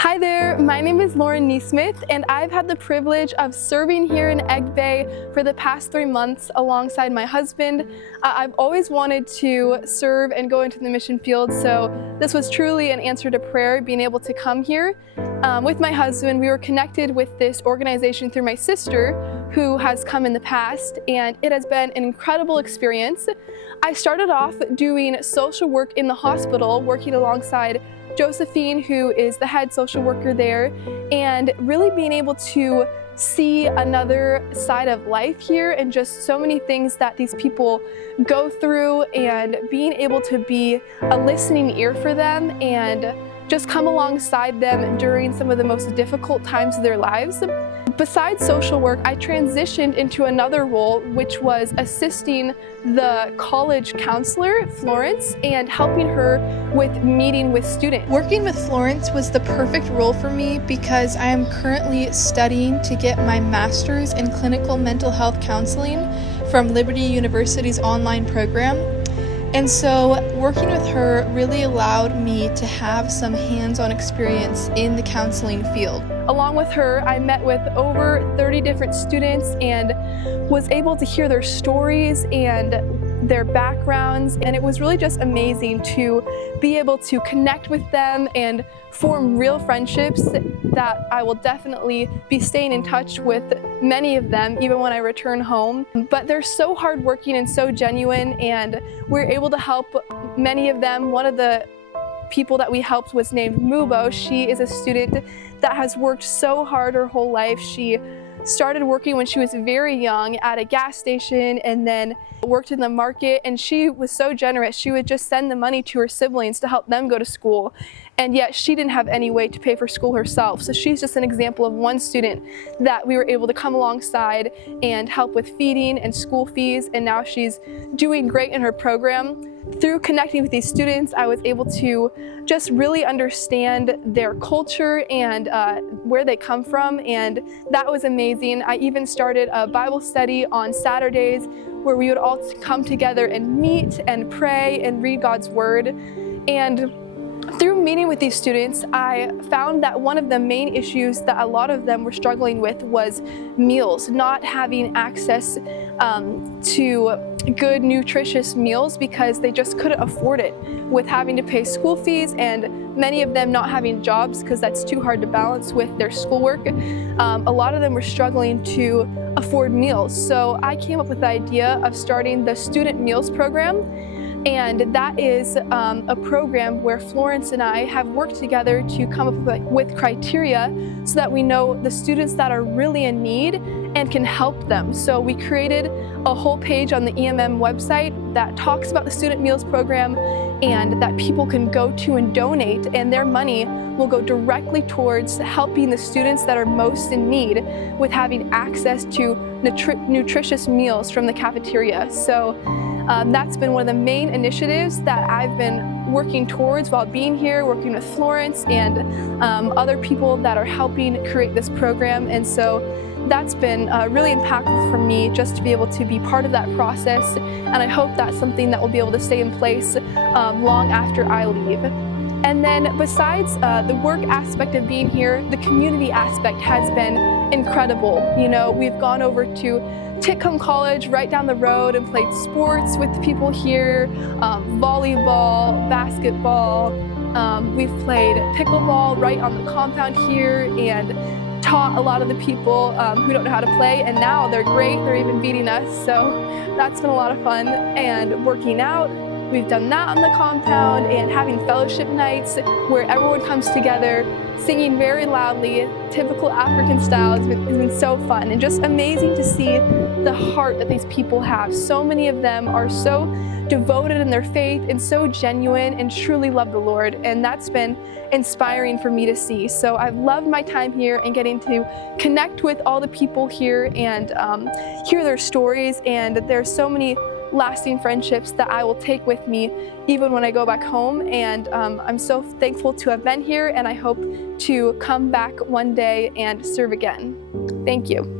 Hi there, my name is Nesmith, and I've had the privilege of serving here in Egbe for the past 3 months alongside my husband. I've always wanted to serve and go into the mission field, so this was truly an answer to prayer, being able to come here. With my husband, we were connected with this organization through my sister, who has come in the past, and it has been an incredible experience. I started off doing social work in the hospital, working alongside Josephine, who is the head social worker there, and really being able to see another side of life here and just so many things that these people go through, and being able to be a listening ear for them and just come alongside them during some of the most difficult times of their lives. Besides social work, I transitioned into another role, which was assisting the college counselor, Florence, and helping her with meeting with students. Working with Florence was the perfect role for me because I am currently studying to get my master's in clinical mental health counseling from Liberty University's online program. And so working with her really allowed me to have some hands-on experience in the counseling field. Along with her, I met with over 30 different students and was able to hear their stories and their backgrounds, and it was really just amazing to be able to connect with them and form real friendships that I will definitely be staying in touch with many of them even when I return home. But they're so hardworking and so genuine, and we're able to help many of them. One of the people that we helped was named Mubo. She is a student that has worked so hard her whole life. She started working when she was very young at a gas station and then worked in the market, and she was so generous. She would just send the money to her siblings to help them go to school, and yet she didn't have any way to pay for school herself. So she's just an example of one student that we were able to come alongside and help with feeding and school fees, and now she's doing great in her program. Through connecting with these students, I was able to just really understand their culture and where they come from, and that was amazing. I even started a Bible study on Saturdays where we would all come together and meet and pray and read God's Word. And through meeting with these students, I found that one of the main issues that a lot of them were struggling with was meals, not having access to good, nutritious meals because they just couldn't afford it with having to pay school fees, and many of them not having jobs because that's too hard to balance with their schoolwork. A lot of them were struggling to afford meals. So I came up with the idea of starting the Student Meals Program. And that is a program where Florence and I have worked together to come up with criteria so that we know the students that are really in need and can help them. So we created a whole page on the EMM website that talks about the Student Meals Program and that people can go to and donate, and their money will go directly towards helping the students that are most in need with having access to nutritious meals from the cafeteria. So that's been one of the main initiatives that I've been working towards while being here, working with Florence and other people that are helping create this program. And so that's been really impactful for me just to be able to be part of that process. And I hope that's something that will be able to stay in place long after I leave. And then besides the work aspect of being here, the community aspect has been incredible. You know, we've gone over to Titcomb College right down the road and played sports with the people here, volleyball, basketball. We've played pickleball right on the compound here and taught a lot of the people who don't know how to play, and now they're great. They're even beating us, so that's been a lot of fun. And working out, we've done that on the compound, and having fellowship nights where everyone comes together, singing very loudly, typical African style, has been so fun and just amazing to see the heart that these people have. So many of them are so devoted in their faith and so genuine and truly love the Lord, and that's been inspiring for me to see. So I've loved my time here and getting to connect with all the people here and hear their stories, and there's so many lasting friendships that I will take with me even when I go back home. And I'm so thankful to have been here, and I hope to come back one day and serve again. Thank you.